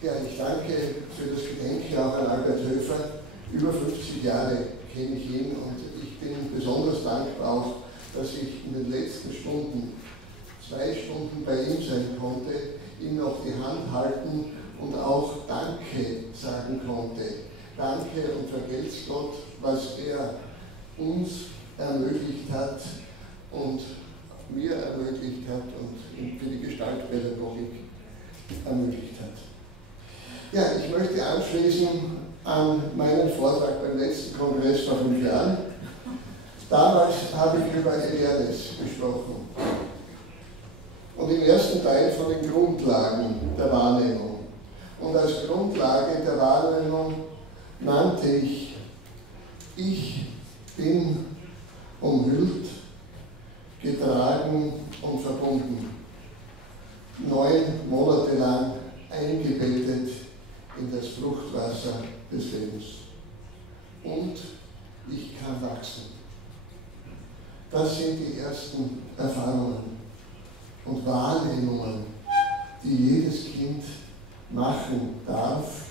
Ja, ich danke für das Gedenken auch an Albert Höfer. Über 50 Jahre kenne ich ihn und ich bin besonders dankbar auch, dass ich in den letzten Stunden, 2 Stunden bei ihm sein konnte, ihm noch die Hand halten und auch Danke sagen konnte. Danke und vergelt's Gott, was er uns ermöglicht hat und mir ermöglicht hat und für die Gestaltpädagogik ermöglicht hat. Ja, ich möchte anschließen an meinen Vortrag beim letzten Kongress vor 5 Jahren. Damals habe ich über Awareness gesprochen und im ersten Teil von den Grundlagen der Wahrnehmung. Und als Grundlage der Wahrnehmung nannte ich bin umhüllt, getragen und verbunden, 9 Monate lang eingebettet in das Fruchtwasser des Lebens. Und ich kann wachsen. Das sind die ersten Erfahrungen und Wahrnehmungen, die jedes Kind machen darf,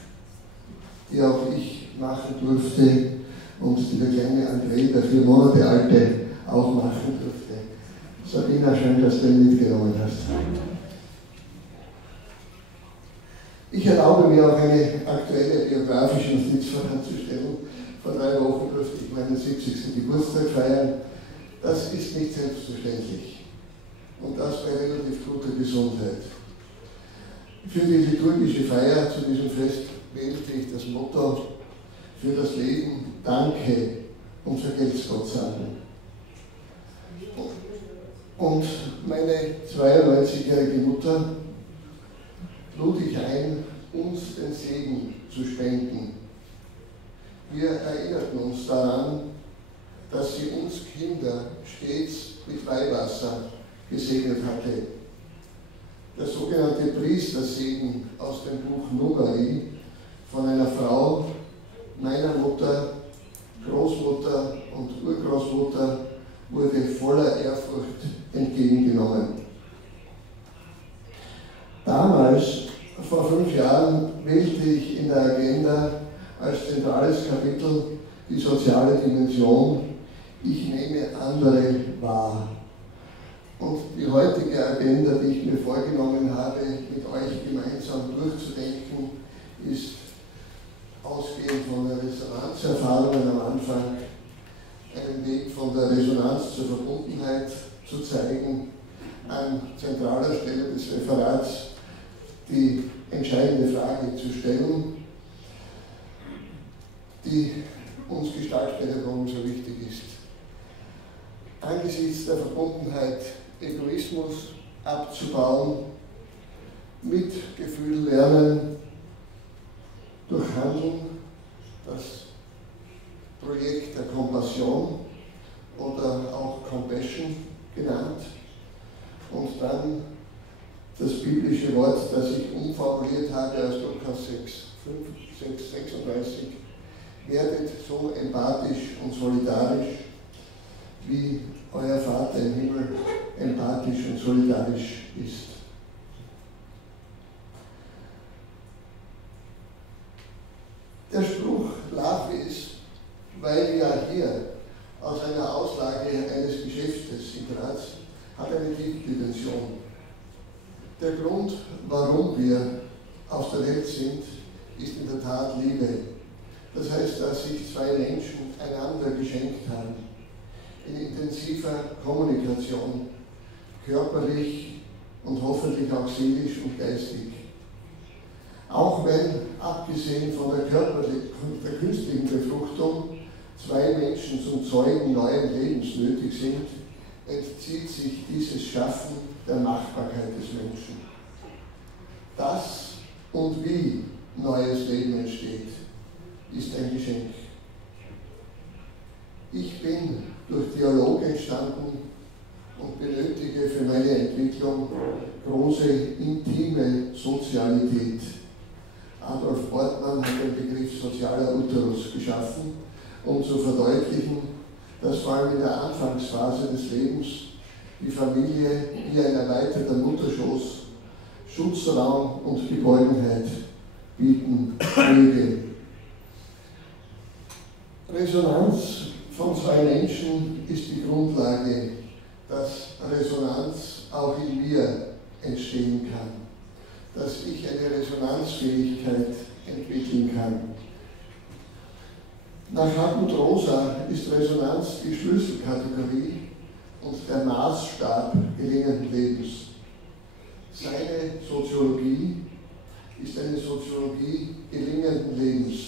die auch ich machen durfte und die der kleine André, der 4 Monate alte, auch machen durfte. Sabina, schön, dass du ihn mitgenommen hast. Ich erlaube mir auch eine aktuelle biografische Notiz voranzustellen. Vor 3 Wochen durfte ich meinen 70. Geburtstag feiern. Das ist nicht selbstverständlich. Und das bei relativ guter Gesundheit. Für die liturgische Feier zu diesem Fest wählte ich das Motto: für das Leben Danke und vergelt's Gott sagen. Und meine 92-jährige Mutter lud ich ein, uns den Segen zu spenden. Wir erinnerten uns daran, dass sie uns Kinder stets mit Weihwasser gesegnet hatte. Der sogenannte Priestersegen aus dem Buch Numeri von einer Frau, meiner Mutter, Großmutter und Urgroßmutter wurde voller Ehrfurcht entgegengenommen. Damals, vor 5 Jahren, wählte ich in der Agenda als zentrales Kapitel die soziale Dimension: ich nehme andere wahr. Und die heutige Agenda, die ich mir vorgenommen habe, mit euch gemeinsam durchzudenken, ist, ausgehend von der Resonanzerfahrungen am Anfang, einen Weg von der Resonanz zur Verbundenheit zu zeigen, an zentraler Stelle des Referats die entscheidende Frage zu stellen, die uns Gestaltpädagogen so wichtig ist. Angesichts der Verbundenheit Egoismus abzubauen, Mitgefühl lernen, durch Handeln, das Projekt der Kompassion oder auch Compassion genannt, und dann das biblische Wort, das ich umformuliert habe aus Lukas 6,36, werdet so empathisch und solidarisch, wie euer Vater im Himmel empathisch und solidarisch ist. Der Spruch Love is, weil ja hier aus einer Auslage eines Geschäftes in Graz, hat eine tiefe Dimension. Der Grund, warum wir auf der Welt sind, ist in der Tat Liebe. Das heißt, dass sich 2 Menschen einander geschenkt haben, in intensiver Kommunikation, körperlich und hoffentlich auch seelisch und geistig. Auch wenn, abgesehen von der künstlichen Befruchtung, 2 Menschen zum Zeugen neuen Lebens nötig sind, entzieht sich dieses Schaffen der Machbarkeit des Menschen. Das und wie neues Leben entsteht, ist ein Geschenk. Ich bin durch Dialog entstanden und benötige für meine Entwicklung große intime Sozialität. Adolf Bortmann hat den Begriff sozialer Uterus geschaffen, um zu verdeutlichen, dass vor allem in der Anfangsphase des Lebens die Familie wie ein erweiterter Mutterschoß Schutzraum und Geborgenheit Gefüge. Resonanz von zwei Menschen ist die Grundlage, dass Resonanz auch in mir entstehen kann, dass ich eine Resonanzfähigkeit entwickeln kann. Nach Hartmut Rosa ist Resonanz die Schlüsselkategorie und der Maßstab gelingenden Lebens. Seine Soziologie ist eine Soziologie gelingenden Lebens.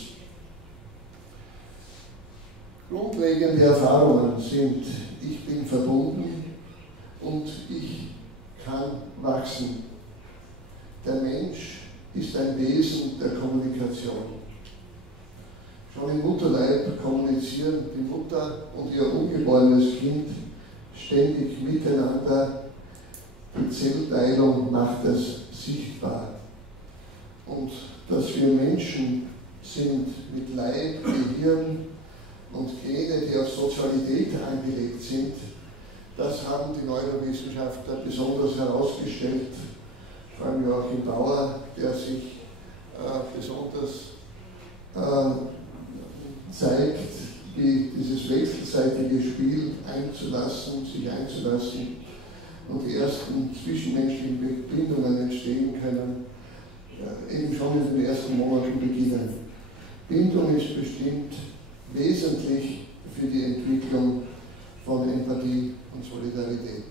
Grundlegende Erfahrungen sind: Ich bin verbunden und ich kann wachsen. Der Mensch ist ein Wesen der Kommunikation. Schon im Mutterleib kommunizieren die Mutter und ihr ungeborenes Kind ständig miteinander. Die Zellteilung macht das sichtbar. Und dass wir Menschen sind mit Leib, Gehirn und Gene, die auf Sozialität angelegt sind, das haben die Neurowissenschaftler besonders herausgestellt, vor allem Joachim Bauer, der sich besonders zeigt, wie dieses wechselseitige Spiel sich einzulassen und die ersten zwischenmenschlichen Bindungen entstehen können, eben schon in den ersten Monaten beginnen. Bindung ist bestimmt wesentlich für die Entwicklung von Empathie und Solidarität.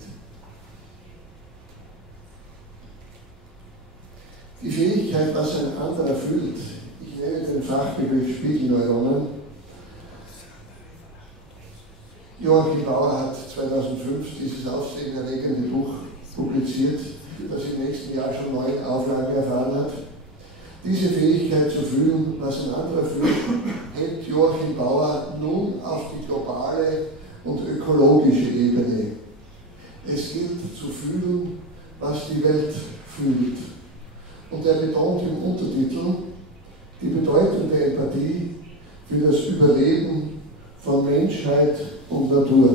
Die Fähigkeit, was ein anderer fühlt, ich nenne den Fachbegriff Spiegelneuronen. Joachim Bauer hat 2005 dieses aufsehenerregende Buch publiziert, das im nächsten Jahr schon 9 Auflagen erfahren hat. Diese Fähigkeit zu fühlen, was ein anderer fühlt, hebt Joachim Bauer nun auf die globale und ökologische Ebene. Es gilt zu fühlen, was die Welt fühlt. Und er betont im Untertitel die Bedeutung der Empathie für das Überleben von Menschheit und Natur.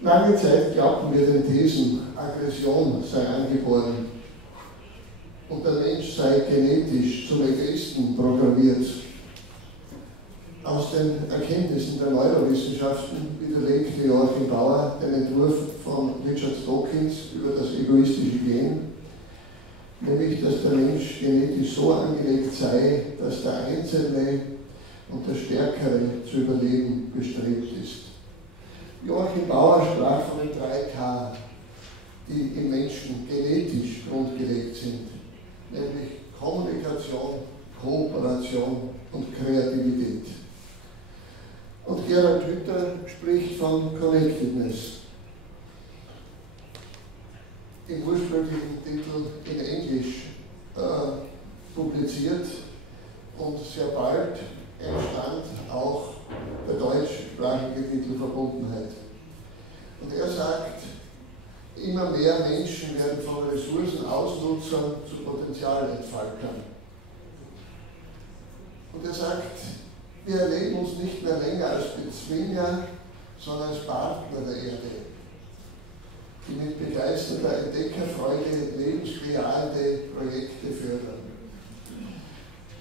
Lange Zeit glaubten wir den Thesen, Aggression sei angeboren und der Mensch sei genetisch zum Egoisten programmiert. Aus den Erkenntnissen der Neurowissenschaften widerlegte Joachim Bauer den Entwurf von Richard Dawkins über das egoistische Gen, nämlich dass der Mensch genetisch so angelegt sei, dass der Einzelne und der Stärkere zu überleben bestrebt ist. Joachim Bauer sprach von den 3K, die im Menschen genetisch grundgelegt sind, nämlich Kommunikation, Kooperation und Kreativität. Und Gerald Hüther spricht von Connectedness. Im ursprünglichen Titel in Englisch publiziert und sehr bald entstand auch der deutschsprachige Titel Verbundenheit. Und er sagt, immer mehr Menschen werden von Ressourcenausnutzern zu Potenzialentfaltern. Und er sagt, wir erleben uns nicht mehr länger als Bezwinger, sondern als Partner der Erde, die mit begeisterter Entdeckerfreude lebensbejahende Projekte fördern.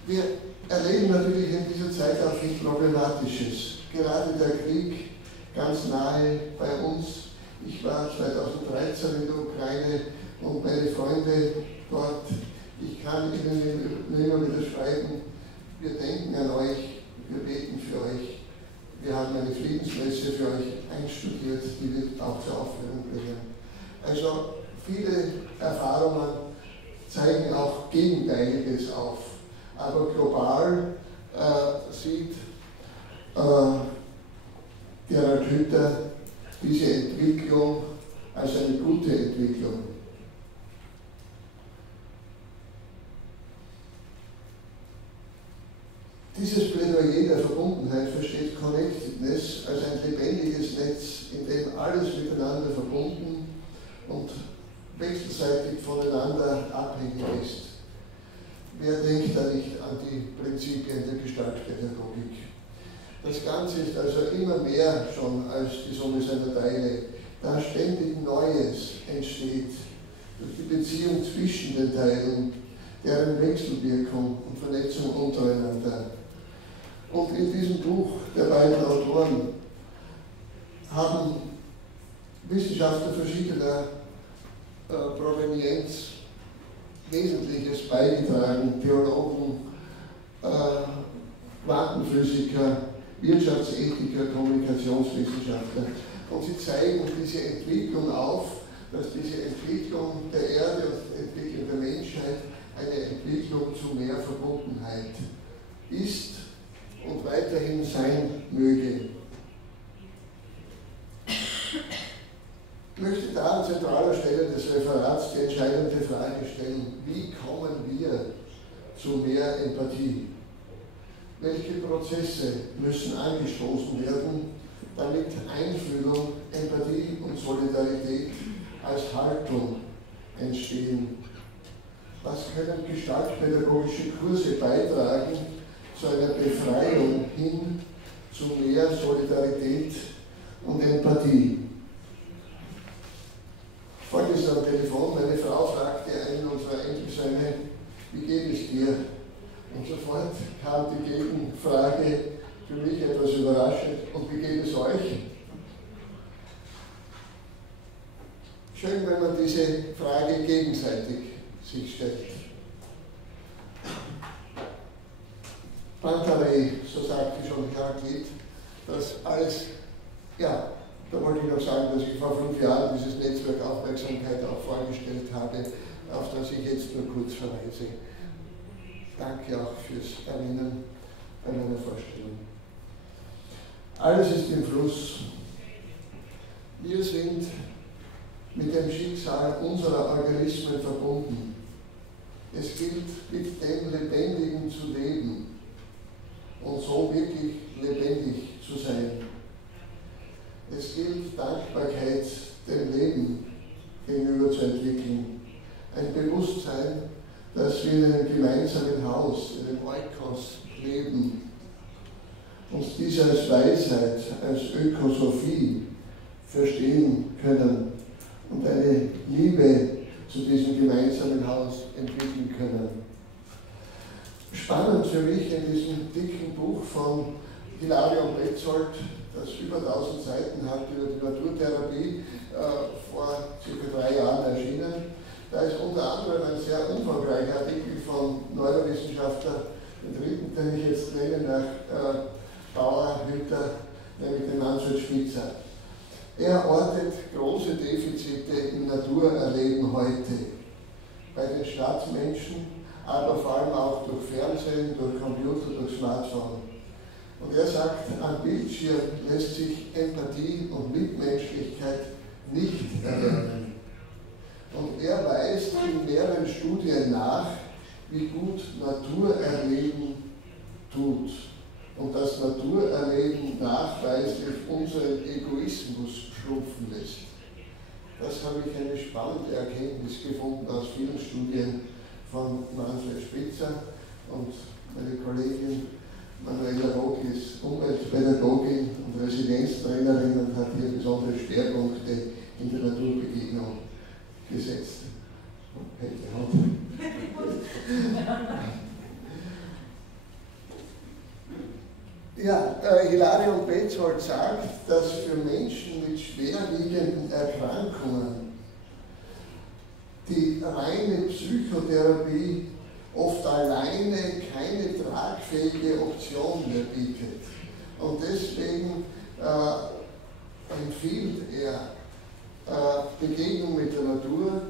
Wir erleben natürlich in dieser Zeit auch viel Problematisches. Gerade der Krieg ganz nahe bei uns. Ich war 2013 in der Ukraine und meine Freunde dort, ich kann Ihnen immer wieder schreiben, wir denken an euch, wir beten für euch, wir haben eine Friedensmesse für euch einstudiert, die wird auch zur Aufführung bringen. Also viele Erfahrungen zeigen auch Gegenteiliges auf. Aber global sieht Gerald Hüther diese Entwicklung als eine gute Entwicklung. Dieses Plädoyer der Verbundenheit versteht Connectedness als ein lebendiges Netz, in dem alles miteinander verbunden und wechselseitig voneinander abhängig ist. Wer denkt da nicht an die Prinzipien der Gestaltpädagogik? Das Ganze ist also immer mehr schon als die Summe seiner Teile, da ständig Neues entsteht durch die Beziehung zwischen den Teilen, deren Wechselwirkung und Vernetzung untereinander. Und in diesem Buch der beiden Autoren haben Wissenschaftler verschiedener Provenienz Wesentliches beigetragen, Theologen, Quantenphysiker, Wirtschaftsethiker, Kommunikationswissenschaftler. Und sie zeigen diese Entwicklung auf, dass diese Entwicklung der Erde und die Entwicklung der Menschheit eine Entwicklung zu mehr Verbundenheit ist und weiterhin sein möge. Ich möchte da an zentraler Stelle des Referats die entscheidende Frage stellen: Wie kommen wir zu mehr Empathie? Welche Prozesse müssen angestoßen werden, damit Einfühlung, Empathie und Solidarität als Haltung entstehen? Was können gestaltpädagogische Kurse beitragen zu einer Befreiung hin zu mehr Solidarität und Empathie? Folgendes am Telefon: Meine Frau fragte einen unserer Enkelsöhne, wie geht es dir? Und sofort kam die Gegenfrage, für mich etwas überraschend: Und wie geht es euch? Schön, wenn man diese Frage gegenseitig sich stellt. Pantarei, so sagte schon Heraklit, dass alles, ja, da wollte ich noch sagen, dass ich vor 5 Jahren dieses Netzwerk Aufmerksamkeit auch vorgestellt habe, auf das ich jetzt nur kurz verweise. Danke auch fürs Erinnern bei meiner Vorstellung. Alles ist im Fluss. Wir sind mit dem Schicksal unserer Organismen verbunden. Es gilt, mit dem Lebendigen zu leben und so wirklich lebendig zu sein. Es gilt, Dankbarkeit dem Leben gegenüber zu entwickeln. Ein Bewusstsein, dass wir in einem gemeinsamen Haus, in einem Oikos leben, uns dies als Weisheit, als Ökosophie verstehen können und eine Liebe zu diesem gemeinsamen Haus entwickeln können. Spannend für mich in diesem dicken Buch von Hilarion Petzold, das über 1000 Seiten hat, über die Naturtherapie, vor ca. 3 Jahren erschienen. Da ist unter anderem ein sehr umfangreicher Artikel von Neurowissenschaftler, den dritten, den ich jetzt nenne, nach Bauer, Hütter, nämlich den Manfred Spitzer. Er ortet große Defizite im Naturerleben heute, bei den Stadtmenschen, aber vor allem auch durch Fernsehen, durch Computer, durch Smartphone. Und er sagt, am Bildschirm lässt sich Empathie und Mitmenschlichkeit nicht erlernen. Und er weist in mehreren Studien nach, wie gut Naturerleben tut. Und das Naturerleben nachweislich unseren Egoismus schrumpfen lässt. Das habe ich eine spannende Erkenntnis gefunden aus vielen Studien von Manfred Spitzer, und meine Kollegin Manuela Rock ist Umweltpädagogin und Residenztrainerin und hat hier besondere Schwerpunkte in der Naturbegegnung gesetzt. Ja, Hilarion Petzold sagt, dass für Menschen mit schwerwiegenden Erkrankungen die reine Psychotherapie oft alleine keine tragfähige Option mehr bietet. Und deswegen empfiehlt er Begegnung mit der Natur.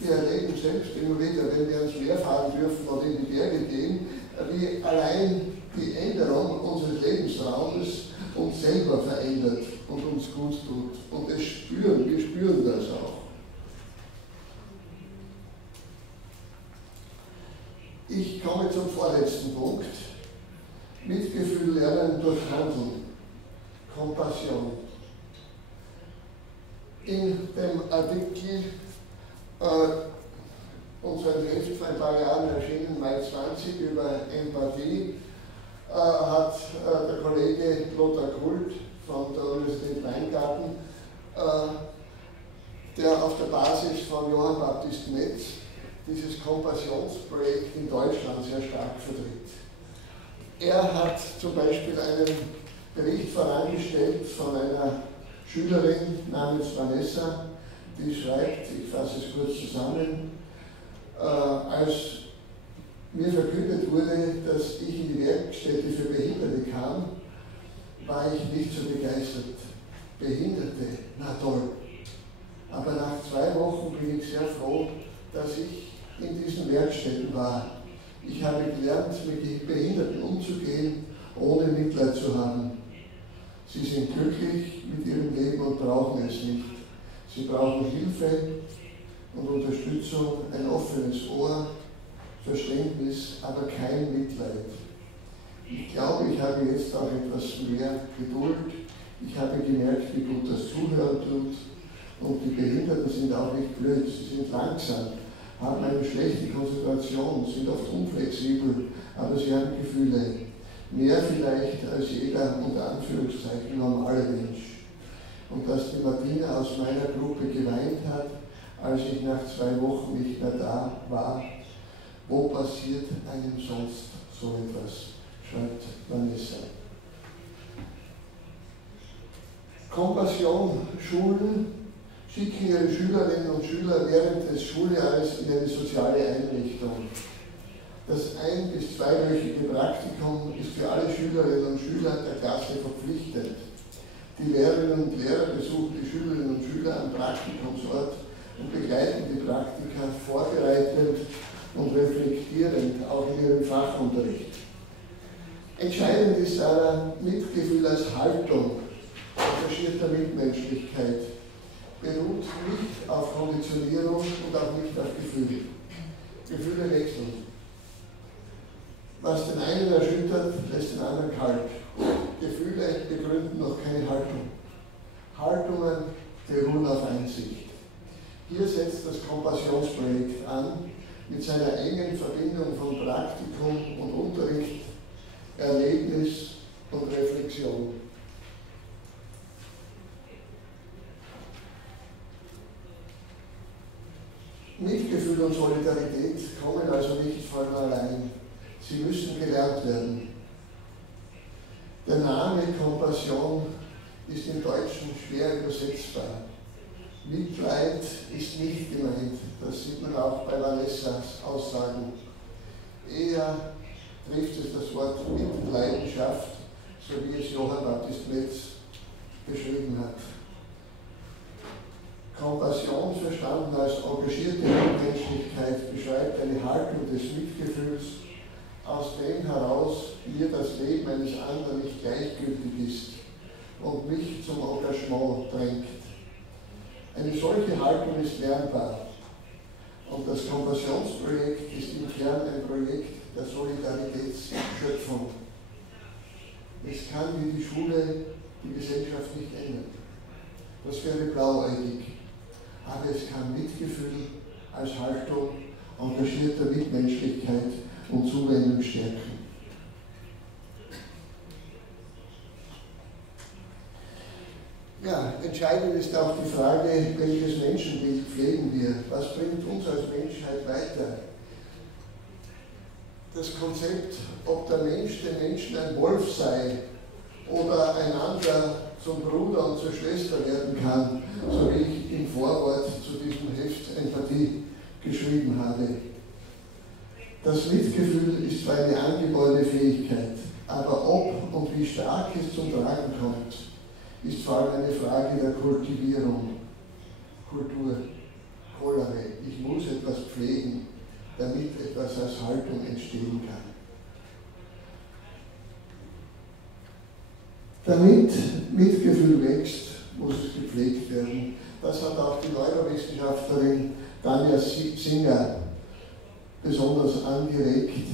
Wir erleben selbst immer wieder, wenn wir ans Meer fahren dürfen oder in die Berge gehen, wie allein die Änderung unseres Lebensraumes uns selber verändert und uns gut tut. Und wir spüren das auch. Ich komme zum vorletzten Punkt. Mitgefühl lernen durch Handeln. Kompassion. In dem Artikel, unser Heft vor ein paar Jahren erschienen, Mai 20, über Empathie, hat der Kollege Lothar Kult von der Universität Weingarten, der auf der Basis von Johann Baptist Metz dieses Kompassionsprojekt in Deutschland sehr stark vertritt. Er hat zum Beispiel einen Bericht vorangestellt von einer Schülerin namens Vanessa, die schreibt, ich fasse es kurz zusammen, als mir verkündet wurde, dass ich in die Werkstätte für Behinderte kam, war ich nicht so begeistert. Behinderte, na toll. Aber nach 2 Wochen bin ich sehr froh, dass ich in diesen Werkstätten war. Ich habe gelernt, mit Behinderten umzugehen, ohne Mitleid zu haben. Sie sind glücklich mit ihrem Leben und brauchen es nicht. Sie brauchen Hilfe und Unterstützung, ein offenes Ohr, Verständnis, aber kein Mitleid. Ich glaube, ich habe jetzt auch etwas mehr Geduld. Ich habe gemerkt, wie gut das Zuhören tut. Und die Behinderten sind auch nicht blöd, sie sind langsam, haben eine schlechte Konzentration, sind oft unflexibel, aber sie haben Gefühle. Mehr vielleicht als jeder, unter Anführungszeichen, normale Mensch. Und dass die Martina aus meiner Gruppe geweint hat, als ich nach 2 Wochen nicht mehr da war. Wo passiert einem sonst so etwas, schreibt Vanessa. Kompassion Schulen schicken ihre Schülerinnen und Schüler während des Schuljahres in eine soziale Einrichtung. Das 1- bis 2-wöchige Praktikum ist für alle Schülerinnen und Schüler der Klasse verpflichtend. Die Lehrerinnen und Lehrer besuchen die Schülerinnen und Schüler am Praktikumsort und begleiten die Praktika vorbereitend und reflektierend auch in ihrem Fachunterricht. Entscheidend ist aber Mitgefühl als Haltung, engagierter Mitmenschlichkeit, beruht nicht auf Konditionierung und auch nicht auf Gefühle. Gefühle wechseln. Was den einen erschüttert, lässt den anderen kalt. Gefühle begründen noch keine Haltung. Haltungen beruhen auf Einsicht. Hier setzt das Kompassionsprojekt an, mit seiner engen Verbindung von Praktikum und Unterricht, Erlebnis und Reflexion. Mitgefühl und Solidarität kommen also nicht von allein. Sie müssen gelernt werden. Der Name Kompassion ist im Deutschen schwer übersetzbar. Mitleid ist nicht gemeint, das sieht man auch bei Vanessas Aussagen. Eher trifft es das Wort Mitleidenschaft, so wie es Johann Baptist Metz beschrieben hat. Kompassion, verstanden als engagierte Mitmenschlichkeit, beschreibt eine Haltung des Mitgefühls, aus dem heraus mir das Leben eines anderen nicht gleichgültig ist und mich zum Engagement drängt. Eine solche Haltung ist lernbar und das Kompassionsprojekt ist im Kern ein Projekt der Solidaritätsschöpfung. Es kann wie die Schule die Gesellschaft nicht ändern. Das wäre blauäugig. Aber es kann Mitgefühl als Haltung engagierter Mitmenschlichkeit und Zuwendung stärken. Ja, entscheidend ist auch die Frage, welches Menschenbild pflegen wir? Was bringt uns als Menschheit weiter? Das Konzept, ob der Mensch den Menschen ein Wolf sei oder einander zum Bruder und zur Schwester werden kann, so wie ich im Vorwort zu diesem Heft Empathie geschrieben habe. Das Mitgefühl ist zwar eine angeborene Fähigkeit, aber ob und wie stark es zum Tragen kommt, ist vor allem eine Frage der Kultivierung. Kultur, Cholere, ich muss etwas pflegen, damit etwas als Haltung entstehen kann. Damit Mitgefühl wächst, muss es gepflegt werden. Das hat auch die Neurowissenschaftlerin Tanja Singer besonders angeregt,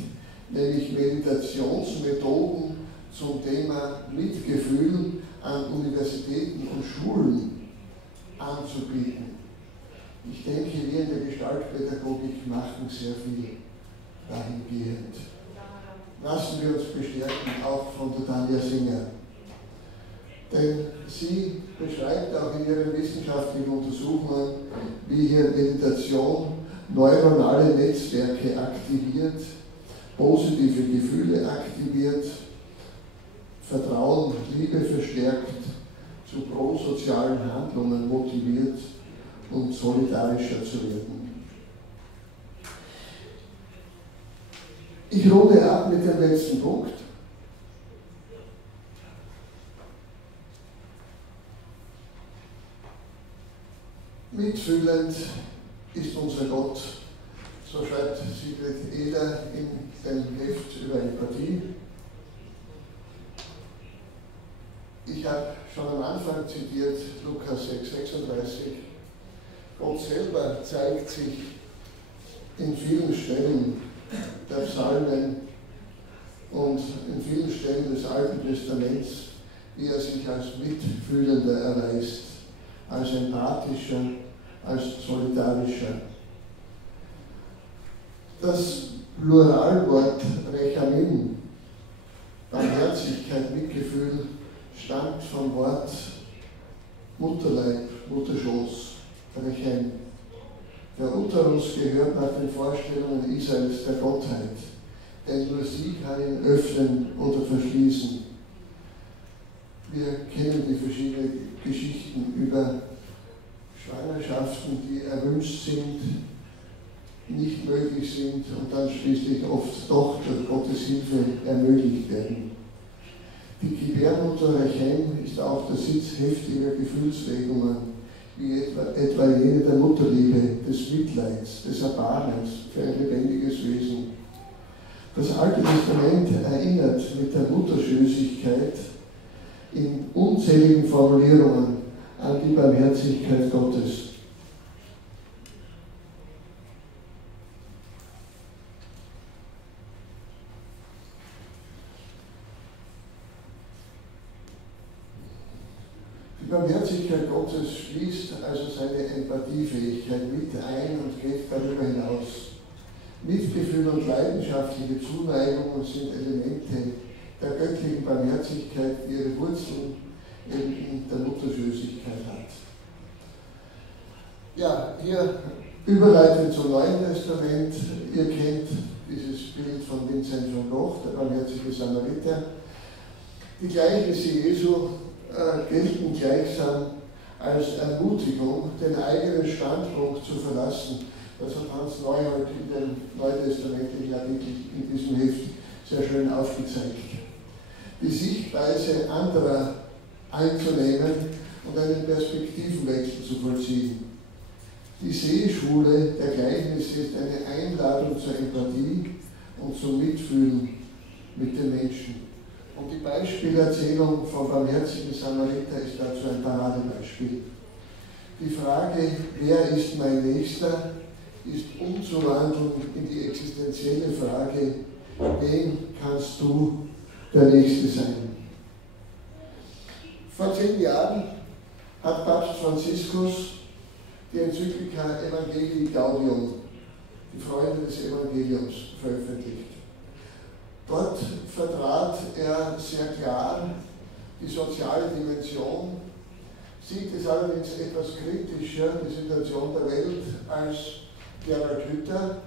nämlich Meditationsmethoden zum Thema Mitgefühl an Universitäten und Schulen anzubieten. Ich denke, wir in der Gestaltpädagogik machen sehr viel dahingehend. Lassen wir uns bestärken, auch von der Tanja Singer. Denn sie beschreibt auch in ihren wissenschaftlichen Untersuchungen, wie hier Meditation neuronale Netzwerke aktiviert, positive Gefühle aktiviert, Vertrauen, Liebe verstärkt, zu prosozialen Handlungen motiviert und solidarischer zu werden. Ich runde ab mit dem letzten Punkt. Mitfühlend ist unser Gott, so schreibt Sigrid Eder in dem Heft über Empathie. Ich habe schon am Anfang zitiert, Lukas 6,36. Gott selber zeigt sich in vielen Stellen der Psalmen und in vielen Stellen des Alten Testaments, wie er sich als Mitfühlender erweist, als empathischer, als solidarischer. Das Pluralwort Rechamim, Barmherzigkeit, Mitgefühl, stammt vom Wort Mutterleib, Mutterschoß, Rechem. Der Uterus gehört nach den Vorstellungen Israels der Gottheit, denn nur sie kann ihn öffnen oder verschließen. Wir kennen die verschiedenen Geschichten über Schwangerschaften, die erwünscht sind, nicht möglich sind und dann schließlich oft doch durch Gottes Hilfe ermöglicht werden. Die Gebärmutter Rechem ist auch der Sitz heftiger Gefühlsregungen, wie etwa jene der Mutterliebe, des Mitleids, des Erbarmens für ein lebendiges Wesen. Das Alte Testament erinnert mit der Mutterschößigkeit in unzähligen Formulierungen an die Barmherzigkeit Gottes. Die Barmherzigkeit Gottes schließt also seine Empathiefähigkeit mit ein und geht darüber hinaus. Mitgefühl und leidenschaftliche Zuneigung sind Elemente der göttlichen Barmherzigkeit, die ihre Wurzeln eben in der Mutterschößigkeit hat. Ja, hier überleitend zum Neuen Testament. Ihr kennt dieses Bild von Vincent van Gogh, der barmherzige Samariter. Die Gleichnisse Jesu gelten gleichsam als Ermutigung, den eigenen Standpunkt zu verlassen. Das hat Hans Neuhold in dem neutestamentlichen Artikel in diesem Heft sehr schön aufgezeigt. Die Sichtweise anderer einzunehmen und einen Perspektivenwechsel zu vollziehen. Die Seeschule der Gleichnisse ist eine Einladung zur Empathie und zum Mitfühlen mit den Menschen. Und die Beispielerzählung vom barmherzigen Samariter ist dazu ein Paradebeispiel. Die Frage, wer ist mein Nächster, ist umzuwandeln in die existenzielle Frage, wem kannst du der Nächste sein? Vor 10 Jahren hat Papst Franziskus die Enzyklika Evangelii Gaudium, die Freunde des Evangeliums, veröffentlicht. Dort vertrat er sehr klar die soziale Dimension, sieht es allerdings etwas kritischer, die Situation der Welt, als Gerald Hütter.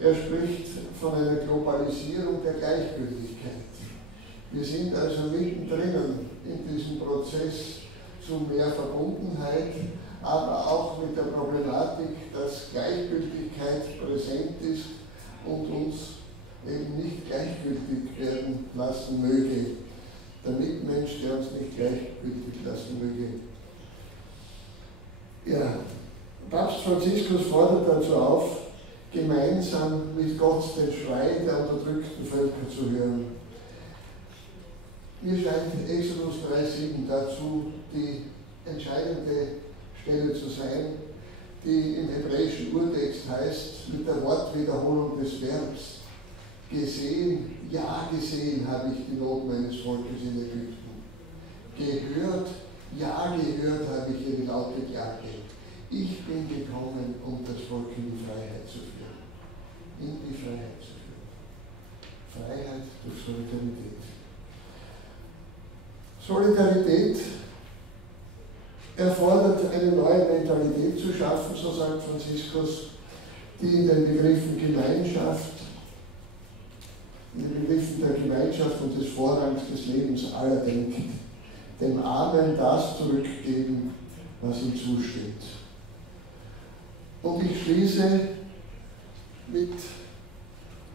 Er spricht von einer Globalisierung der Gleichgültigkeit. Wir sind also mittendrin in diesem Prozess zu mehr Verbundenheit, aber auch mit der Problematik, dass Gleichgültigkeit präsent ist und uns eben nicht gleichgültig werden lassen möge. Der Mitmensch, der uns nicht gleichgültig lassen möge. Ja, Papst Franziskus fordert dazu auf, gemeinsam mit Gott den Schrei der unterdrückten Völker zu hören. Mir scheint Exodus 3,7 dazu die entscheidende Stelle zu sein, die im hebräischen Urtext heißt, mit der Wortwiederholung des Verbs: Gesehen, ja gesehen habe ich die Not meines Volkes in Ägypten. Gehört, ja gehört habe ich ihre laute Klage. Ich bin gekommen, um das Volk in die Freiheit zu führen. In die Freiheit zu führen. Freiheit durch Solidarität. Solidarität erfordert eine neue Mentalität zu schaffen, so sagt Franziskus, die in den Begriffen Gemeinschaft, in den Begriffen der Gemeinschaft und des Vorrangs des Lebens aller denkt, dem Armen das zurückgeben, was ihm zusteht. Und ich schließe mit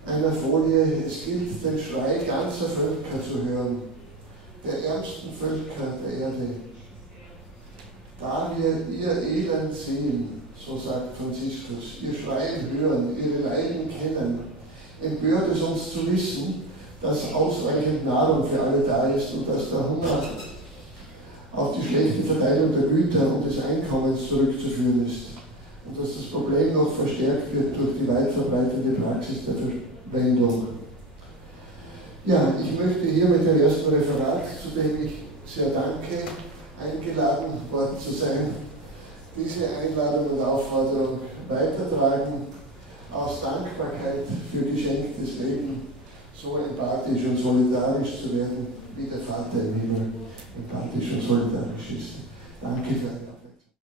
einer Folie: Es gilt, den Schrei ganzer Völker zu hören, der ärmsten Völker der Erde. Da wir ihr Elend sehen, so sagt Franziskus, ihr Schreien hören, ihre Leiden kennen, empört es uns zu wissen, dass ausreichend Nahrung für alle da ist und dass der Hunger auf die schlechte Verteilung der Güter und des Einkommens zurückzuführen ist und dass das Problem noch verstärkt wird durch die weit verbreitete Praxis der Verschwendung. Ja, ich möchte hier mit dem ersten Referat, zu dem ich sehr danke, eingeladen worden zu sein, diese Einladung und Aufforderung weitertragen, aus Dankbarkeit für geschenktes Leben so empathisch und solidarisch zu werden, wie der Vater im Himmel empathisch und solidarisch ist. Danke für